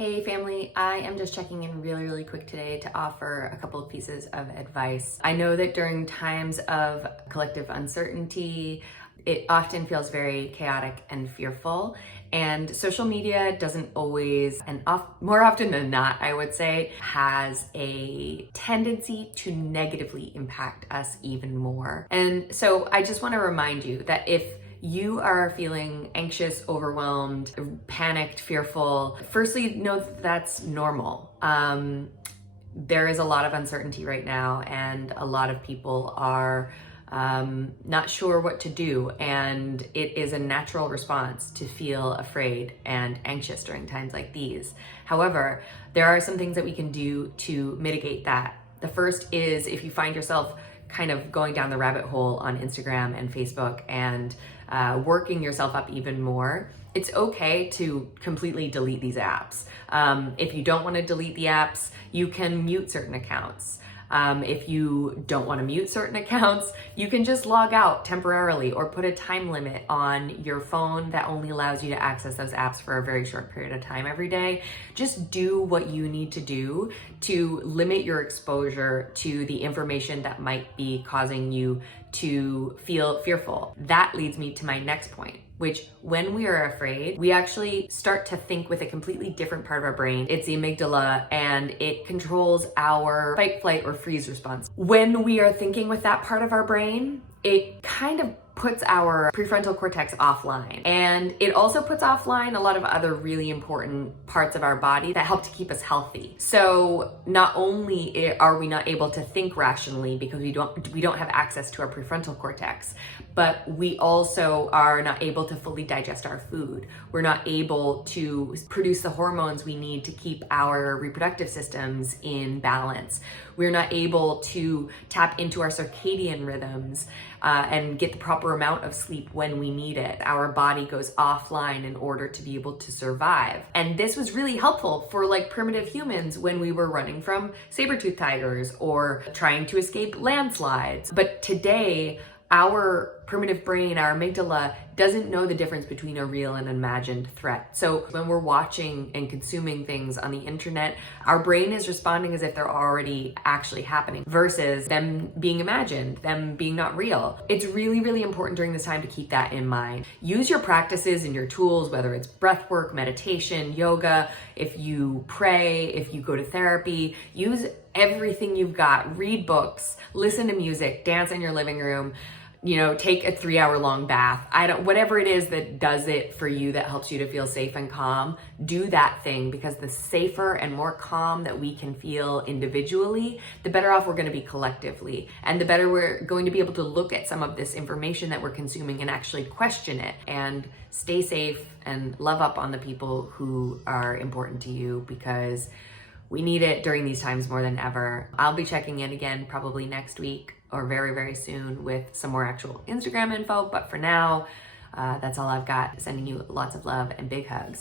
Hey family, I am just checking in really quick today to offer a couple of pieces of advice. I know that during times of collective uncertainty, it often feels very chaotic and fearful, and social media doesn't always, and more often than not, I would say, has a tendency to negatively impact us even more. And so I just want to remind you that if you are feeling anxious, overwhelmed, panicked, fearful, firstly, know that that's normal. There is a lot of uncertainty right now, and a lot of people are not sure what to do. And it is a natural response to feel afraid and anxious during times like these. However, there are some things that we can do to mitigate that. The first is if you find yourself kind of going down the rabbit hole on Instagram and Facebook and working yourself up even more, it's okay to completely delete these apps. If you don't want to delete the apps, you can mute certain accounts. If you don't want to mute certain accounts, you can just log out temporarily or put a time limit on your phone that only allows you to access those apps for a very short period of time every day. Just do what you need to do to limit your exposure to the information that might be causing you to feel fearful. That leads me to my next point, which when we are afraid, we actually start to think with a completely different part of our brain. It's the amygdala, and it controls our fight, flight, or freeze response. When we are thinking with that part of our brain, it kind of puts our prefrontal cortex offline. And it also puts offline a lot of other really important parts of our body that help to keep us healthy. So not only are we not able to think rationally because we don't have access to our prefrontal cortex, but we also are not able to fully digest our food. We're not able to produce the hormones we need to keep our reproductive systems in balance. We're not able to tap into our circadian rhythms and get the proper amount of sleep when we need it. Our body goes offline in order to be able to survive. And this was really helpful for like primitive humans when we were running from saber-toothed tigers or trying to escape landslides. But today, our primitive brain, our amygdala, doesn't know the difference between a real and imagined threat. So when we're watching and consuming things on the internet, our brain is responding as if they're already actually happening versus them being imagined, them being not real. It's really important during this time to keep that in mind. Use your practices and your tools, whether it's breath work, meditation, yoga, if you pray, if you go to therapy, use everything you've got. Read books, listen to music, dance in your living room, take a 3-hour-long bath. Whatever it is that does it for you, that helps you to feel safe and calm, do that thing, because the safer and more calm that we can feel individually, the better off we're going to be collectively. And the better we're going to be able to look at some of this information that we're consuming and actually question it and stay safe and love up on the people who are important to you, because we need it during these times more than ever. I'll be checking in again probably next week or very soon with some more actual Instagram info. But for now, that's all I've got. Sending you lots of love and big hugs.